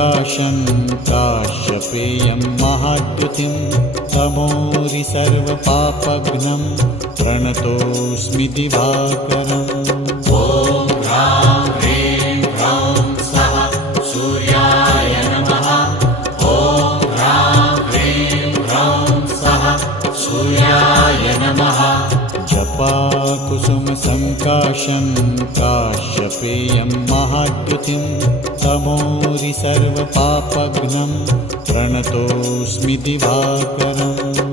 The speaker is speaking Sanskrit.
सङ्काशं काश्यपेयं महाद्युतिं तमोरि सर्वपापघ्नं प्रणतोऽस्मि दिवाकरम्। ॐ ह्रां ह्रीं ह्रौं स्वः सूर्याय नमः। ॐ ह्रां ह्रीं ह्रौं स्वः सूर्याय नमः। जपाकुसुमसङ्काशं काश्यपेयं महाद्युतिं तमोरि सर्वपापघ्नं प्रणतोऽस्मि दिवाकरम्।